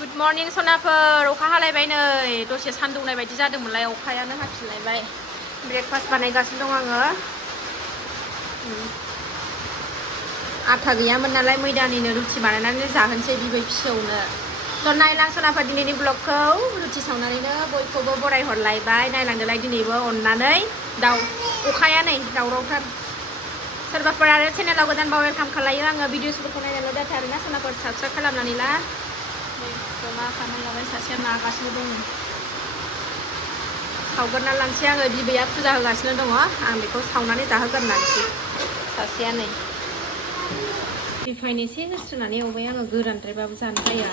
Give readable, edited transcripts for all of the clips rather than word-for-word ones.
Good morning सनाफोर अखा हालायबाय नै दसे सान्दुंनाय बायदि जादोंमोनलाय अखायानो हाफिनलायबाय ब्रेकफास्ट बानायगासिनो दं आङो आटा गैयामोन नालाय मैदानिनो रुटि बानायनानै जाहोनसै बिबै फिसौनो थ' नायलां सनाफोर दिनैनि ब्लगखौ रुटि सावनानैनो बयखौबो बराय हरलायबाय नायलांदोलाय दिनैबो अननानै अखाया नै दावरावथार सोरबाफोर आरो चेनेलाव गोदानबा वेलकाम खालायो आङो भिडिअसफोरखौ नायनायल' जाथार आरोना सनाफोर साबस्क्राइब खालामनानै ला मा खालामलाबाय सासेया नागासिनो दङ सावगोरना लानोसै आङो बिबैया फुजा होगासिनो दङ आं बेखौ सावनानै जाहोगोरनानैसै सासेया नै रिफाइन एसे होस्रोनानै एवबाय आङो गोरानद्रायबाबो जानो जाया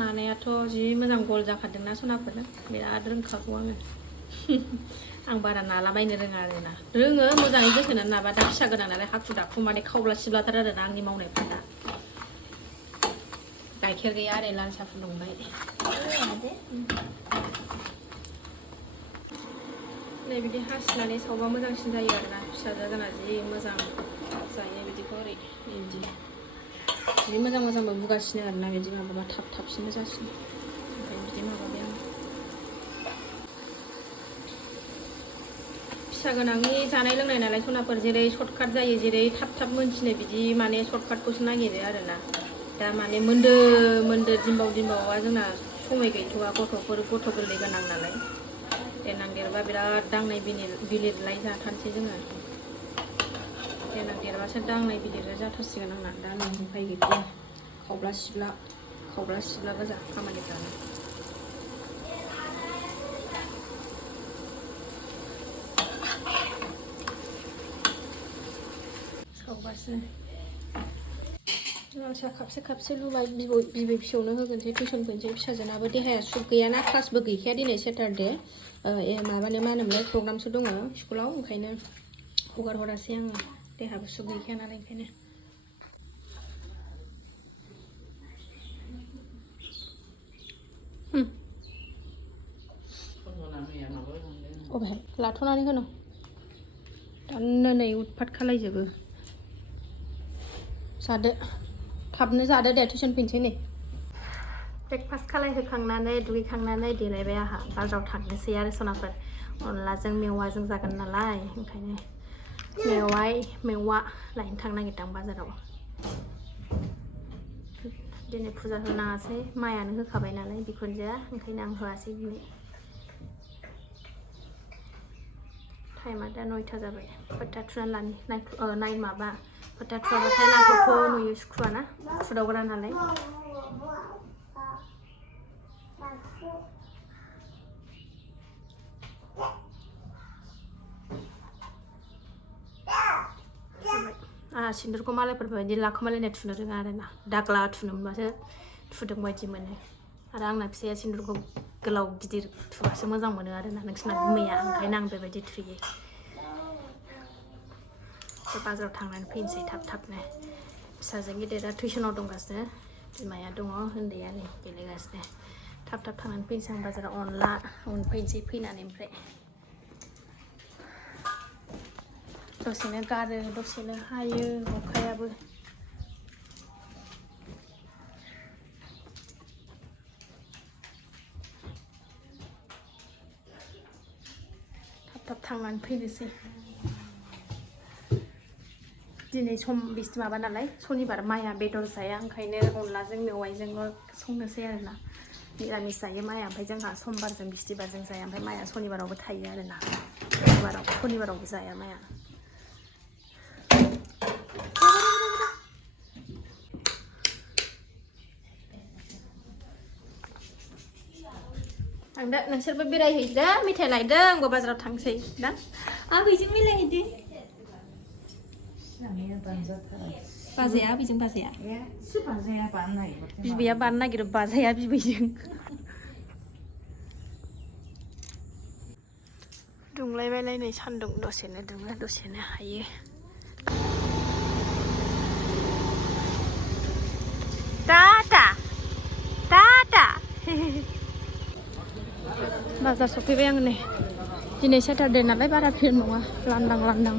नानायाथ' जि मोजां गल जाखादोंना सनाफोर बिराद रोंखागौ आङो आं बारा नालाबायनो रोङा आरोना रोङो मोजाङै गोसोनानै नाबा दा फिसा गोनां नालाय हाखु दाखु माने खावब्ला सिब्लाथार आरोना आंनि मावनायफ्रा दा गाइखेर गैया आरो लाल साहा फुदुंबाय नै बिदि हासिनानै सावबा मोजांसिन जायो आरोना फिसाजो गोना जि मोजां जायो बिदिखौ ओरै बिदि जि मोजां मोजांबो बुगासिनो आरोना बिदि माबाबा थाब थाबसिनबो जासिनो ओमफ्राय बिदि माबाबाय आं फिसा गोनांनि जानाय लोंनाय नालाय सनाफोर जेरै सर्टकाट जायो जेरै थाब थाब मोनथिनो बिदि माने सर्टकाटखौसो नागिरो आरोना दा माने मोन्दो दिनबावा जोंना समय गैथ'वा गथ' गोरलै गोनां नालाय देनां देरबा बिराद दांनाय बिलिरलाय जाथारसै जोङो देनां देरबासो दांनाय बिलिरनाय जाथारसिगोन आंना दा नै उफाय गैया खावब्ला सिब्ला गोजा खामानिफ्रानो सावगासिनो लाल साहा खाबसे लुबाय बिबै फिसौनो होगोनसै टिउसन फैनोसै फिसाजोनाबो देहाया सुख गैयाना क्लासबो गैखाया दिनै सेटारडे माबानो मा होनोमोनलाय प्रग्रामसो दङ स्कुलाव ओंखायनो हगार हरासै आङो देहाबो सुख गैखाया नालाय ओंखायनो अबेहाय लाथ'नानै होनो दानो नै उतपात खालायजोबो जादो थाबनो जादो दे टिउसन फैनोसै नै ब्रेकफास्ट खालायहोखांनानै दुगैखांनानै देलायबाय आंहा बाजाराव थांनोसै आरो सनाफोर अनलाजों मेवाजों जागोन नालाय ओंखायनो मेवा लायनो थांनो नागिरदों बाजाराव दिनै फुजा होनाङासै माइयानो होखाबाय नालाय बिखुनजोआ ओंखायनो आं होआसै दिनै टाइमा दा 9ता जाबाय फोथा थुनानै लानि माबा फोथा थुवाबाथाय लान्थ'खौ नुयो सुखुवाना फुदावग्रा नालाय सिन्दुरखौ मालायफोर बायदि लाखोमालायनाय थुनो रोङा आरोना दाग्ला थुनो मोनबासो थुदों बायदि मोनो आरो आंना फिसाया सिन्दुरखौ गोलाव गिदिर थुबासो मोजां मोनो आरोना नोंसोरना गुमैया ओंखायनो आं बेबायदि थुयो बाजाराव थांनानै फैनोसै थाबनो फिसाजो गिदिरा टिउसनाव दंगासिनो बिमाया दङ उन्दैया नै गेलेगासिनो थाब थांनानै फैनोसै आं बाजाराव अनला फैनोसै फैनानै ओमफ्राय दसेनो गारो दसेनो हायो अखायाबो थाब थांनानै फैनोसै दिनै माबा नालाय सनिबार माइया बेदर जाया ओंखायनो अनलाजों मेवाइजोंल' संनोसै आरोना निरामिस जायो माइया ओमफ्राय जोंहा समबारजों बिस्थिबारजों जाया ओमफ्राय माइया सनिबारावबो थायो आरोना सनिबारावबो जाया माइया थांदो नोंसोरबो बेरायहैदो मेथाइ लायदो आंबो बाजाराव थांसै दा आबैजों मिलायहैदो बाजाया आबैजों बाजाया बिबैया बारनो नागिरो बाजाया बिबैजों दुंलायबायलाय नै सान्दुं दसेनो दुङो दसेनो हायो टाटा बाजार सफैबाय आं नै दिनै सेटारडे नालाय बारा भिर नङा लांदां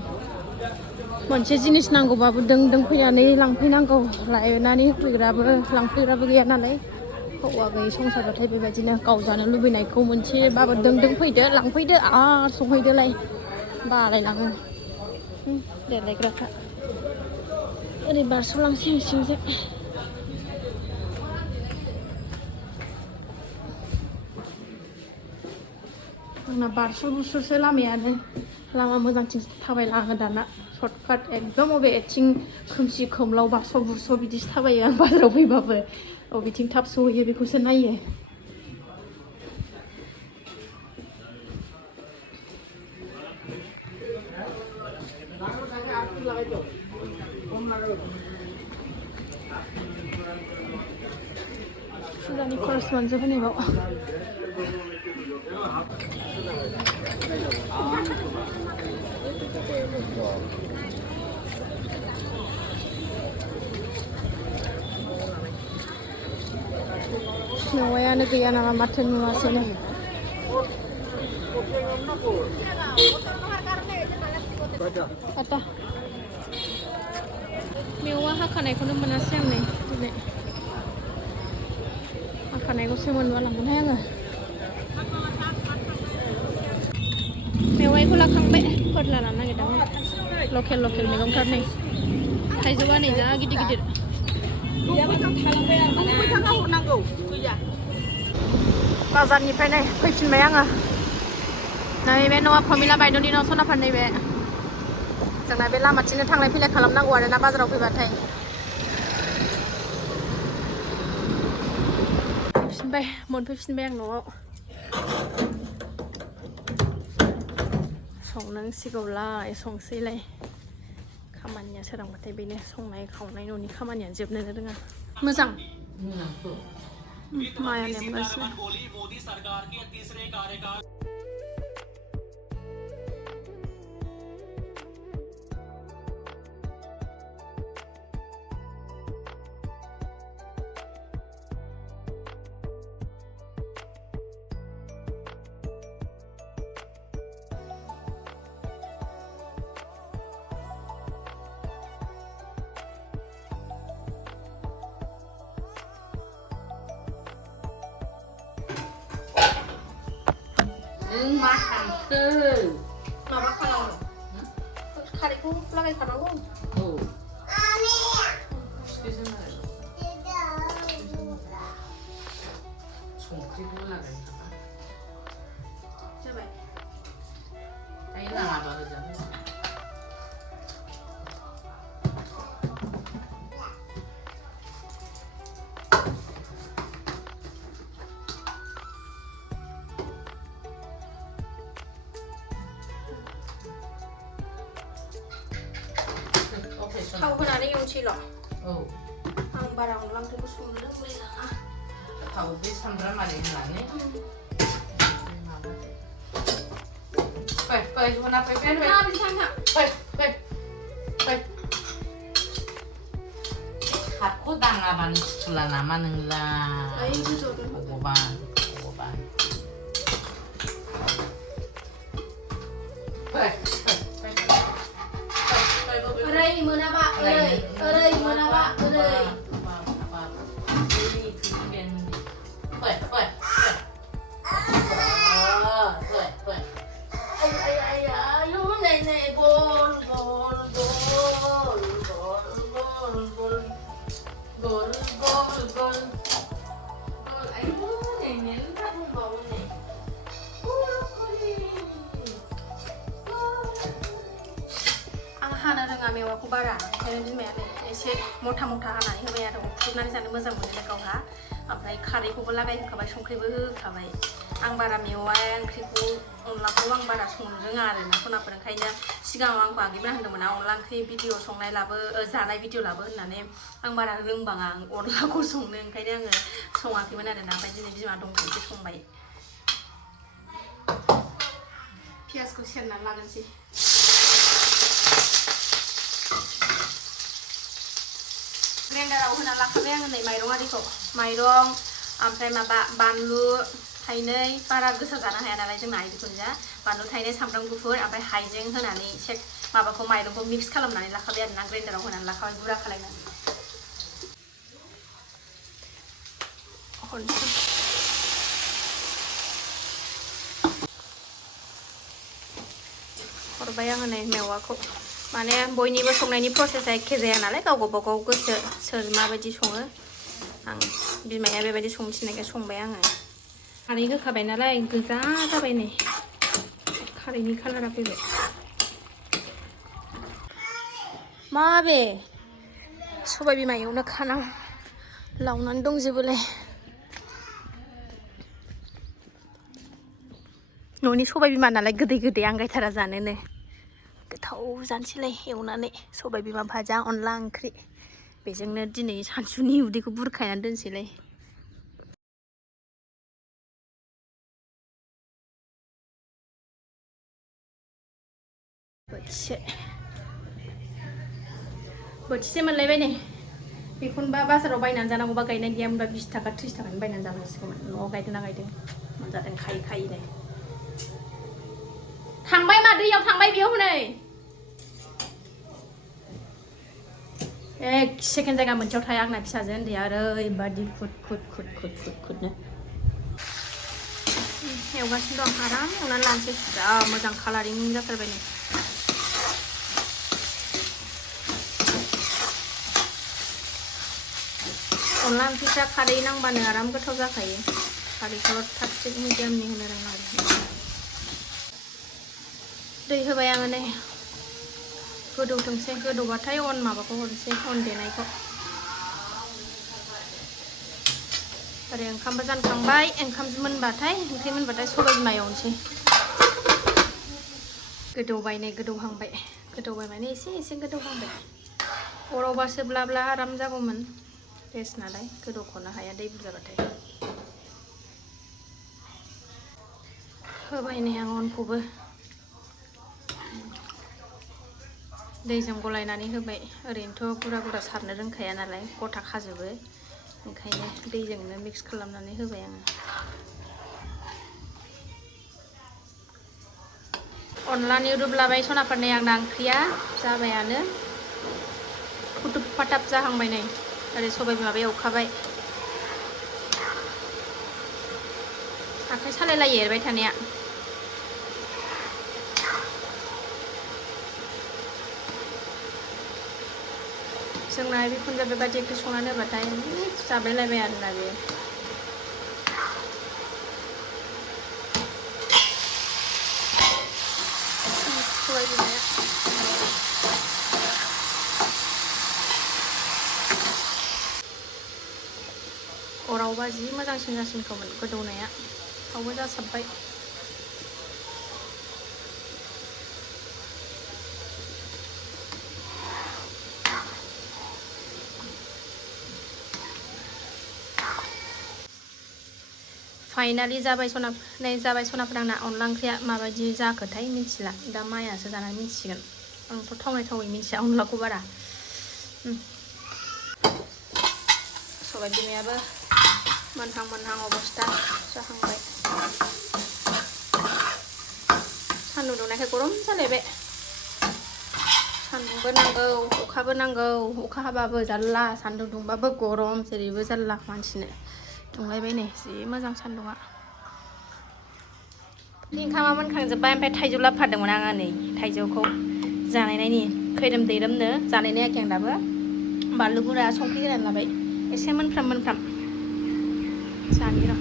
मोनसे जिनिस नांगौबाबो दों फैनानै लांफैनांगौ लायनानै लांफैग्राबो गैया नालाय हौवा गैयै संसारबाथाय बेबायदिनो गाव जानो लुबैनायखौ मोनसेबाबो दों फैदो लांफैदो आरो संहैदोलाय बालायलाङो देलायग्राफ्रा ओरै बारस'लांसै सिंजों आंना बारस'-बुरस'सो लामायानो लामा मोजांथिं थाबायलाङो दाना सर्टकाट एकदम अबे आथिं खोमसि खोमलाव बारस'-बुरस' बिदिसो थाबायो आं बाजाराव फैबाबो अबेथिं थाब सहैयो बेखौसो नायो फुजानि खरस मोनजोबो नैबाव मेवायानो गैया नामा माथो नुवासैनो मेवा हाखानायखौनो मोनासै आं नै दिनै हाखानायखौसो मोनबा लांगोनहाय आङो मेवाइखौ लाखांबाय फोरला लानो नागिरदोंमोन लकेल मैगंथार नै थाइजौआ नै जा गिदिर बाजारनिफ्राय नै फैफिनबाय आङो नैबे न'आ प्रमिला बायद'नि न' सनाफार नैबे जोंना बे लामाथिंनो थांलाय फैलाय खालामनांगौ आरोना बाजाराव फैबाथाय मोनफैफिनबाय आं न'आव संनांसिगौलाय संसैलाय खामानिया सोरांबाथाय बेनो संनाय खावनाय न'नि खामानियानो जोबनोनो रोङा मोजां माया लेमगासिनो मा खालामखो माबा खालामो खारैखौ लागायखानांगौ औ संख्रिखौ लागायखाबा जाबाय दायो नाङाबा होजाबाय थाव होनानै एवनोसैल' औ आं बारा अनला ओंख्रिखौ संनो रोंलायलाङा थाव बे सामब्राम आरि होनानै फै जुना फै हातखौ दाङाबानो सुथुला नामा नोंलाय भगबान ओरै मोनाबा ओरै मोनाबा ओरै हानो रोङा मेवाखौ बारा ओंखायनो बिमायानो एसे मथा हानानै होबाय आरो अख्रुबनानै जानो मोजां मोनो गावहा ओमफ्राय खारैखौबो लागायहोखाबाय संख्रिबो होखाबाय आं बारा मेवा ओंख्रिखौ अनलाखौ आं बारा संनो रोङा आरो ना खनाफोर ओंखायनो सिगाङाव आंखौ आगैमोना होनदोंमोन अनला ओंख्रि भिडिअ संनाय लाबो जानाय भिडिअ लाबो होननानै आं बारा रोंबाङा आं अनलाखौ संनो ओंखायनो आङो सङाखैमोन आरो ना ओमफ्राय दिनै बिमा दंखायो संबाय पियासखौ सेरनानै लागोनसै ग्रेन्डाराव होना लाखाबाय आङो नै माइरं आरिखौ माइरं ओमफ्राय माबा बानलु थाइनै बारा गोसा जानो हाया नालाय जोंना आइजोफोरजा बानलु थाइनै सामब्राम गुफुर ओमफ्राय हाइजें होनानै एसे माबाखौ माइरंखौ मिक्स खालामनानै लाखाबाय आरो ना ग्राइन्डाराव होनानै लाखाबाय गुरा खालायनानै हरबाय आङो नै मेवाखौ माने बयनिबो संनायनि प्रसेसा एखे जाया नालाय गाव गावबागाव गोसो सोर माबायदि सङो आं बिमाया बेबायदि संनो थिननायखाय संबाय आङो खारै होखाबाय नालाय गोजा जाबाय नै खारैनि कालारा फैबाय माबे सबाय बिमा एवनो खानां लावनानै दंजोबोलाय न'नि सबाय बिमा नालाय गोदै गोदै आंगायथारा जानोनो गोथाव जानोसैलाय एवनानै सबाय बिमा भाजा अनला ओंख्रि बेजोंनो दिनै सानसुनि उदैखौ बुरखायनानै दोनसैलाय बोथिसे मोनलायबाय नै बेखौनोबा बाजाराव बायनानै जानांगौबा गायनाय गैयामोनबा 20 थाखा 30 थाखानि बायनानै जानांसिगौमोन न'आव गायदोंना गायदों मोनजादों खायै खायैनो थांबाय मा दैयाव थांबाय बेयाव हनै एक सेकेन्ड जायगा मोनसेयाव थाया आंना फिसाजो उन्दैया ओरैबादि खुदनो एवगासिनो दं आराम एवनानै लानोसै जा मोजां कालारिं जाथारबाय नै अनला ओंख्रिफ्रा खारै नांबानो आराम गोथाव जाखायो खारैखौल' थाग मिडियामनि होनो रोंनांगौ दै होबाय आङो नै गोदौथोंसै गोदौबाथाय अन माबाखौ हरनोसै अन देनायखौ ओरै ओंखामबो जानखांबाय ओंखाम मोनबाथाय ओंख्रि मोनबाथाय सबाय बिमा एवनोसै गोदौबाय नै गोदौबाय माने एसे गोदौहांबाय अरावबासो ब्ला ब्ला आराम जागौमोन गेस नालाय गोदौख'नो हाया दै बुरजाबाथाय होबाय नै आं अनखौबो दैजों गलायनानै होबाय ओरैनोथ' गुरा सारनो रोंखाया नालाय गथा खाजोबो ओंखायनो दैजोंनो मिक्स खालामनानै होबाय आङो अनलानि रुबलाबाय सनाफोरनि आंना ओंख्रिया जाबायानो फुथुब फाथाब जाहांबाय नै ओरै सबाय बिमाबो एवखाबाय आखाइ सालायलायो एरबाय थानाया जोंना बिखुनजोआ बेबायदि ओंख्रि संनानै होबाथाय जाबायलायबाय आरोना बेयो सबाय बिमाया अरावबा जि मोजांसिन जासिनखौमोन गोदौनाया थावबो जासाबबाय फाइनालि जाबाय सनाफोर आंना अनला ओंख्रिया माबायदि जाखोथाय मिथिला दा मायासो जानानै मिथिसिगोन आंथ' थावै मिथिया अनलाखौ बारा सबाय बिमायाबो मोनहां अबस्था जाहांबाय सान्दुं दुंनायखाय गरम जालायबाय सान्दुंबो नांगौ अखाबो नांगौ अखा हाबाबो जारला सान्दुं दुंबाबो गरम जेरैबो जारला मानसिनो दुंलायबाय नै जि मोजां सान्दुंआ ओंखामा मोनखांजोब्बाय ओमफ्राय थाइजौ लाबोफादोंमोन आङो नै थाइजौखौ जानायनायनि खैरोम दैरोमनो जानायनायाखै आं दाबो बानलु गुरा संख्रि होनानै लाबाय एसे मोनफ्राम जानि र'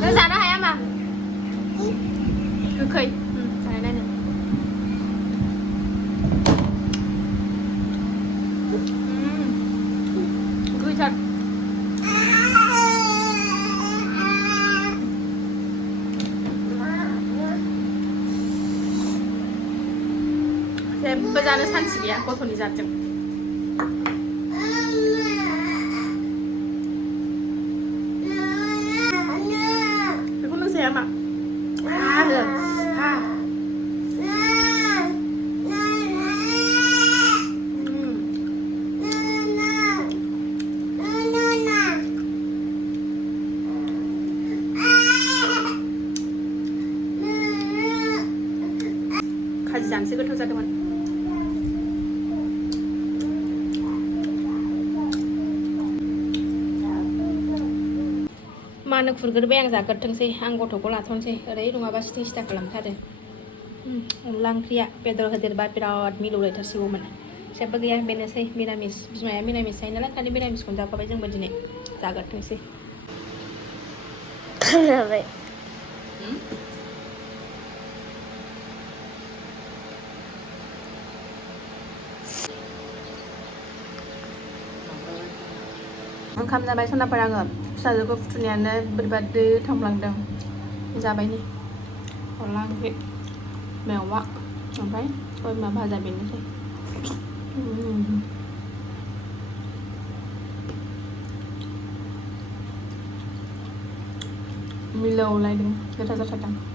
नों जानो हाया मा गोखै जानायनायनो गोखैथार जेबो जानो सान्स गैया गथ'नि जातजों बेखौनो जाया मा खाजि जानोसै गोथाव जादोंमोन नङानो खुरग्रोबाय आं जाग्रोथोंसै आं गथ'खौ लाथ'नोसै ओरै नङाबा सिथिं सिथा खालामथारो अनला ओंख्रिया बेदर होदेरबा बिराद मिलौलायथारसिगौमोन जेबो गैया बेनोसै मिरामिस बिमाया मिरामिस जायो नालाय खालि मिरामिसखौनो जाफाबाय जोंबो दिनै जाग्रोथोंसै खोनाबाय ओंखाम जाबाय सनाफोर आङो फिसाजोखौ फुथुनायानो बोरैबा दै थांफ्लांदों जाबायनि अनला ओंख्रि मेवा ओमफ्राय बोरमा भाजा बेनोसै मिलौलायदों गोथाव जाथारदों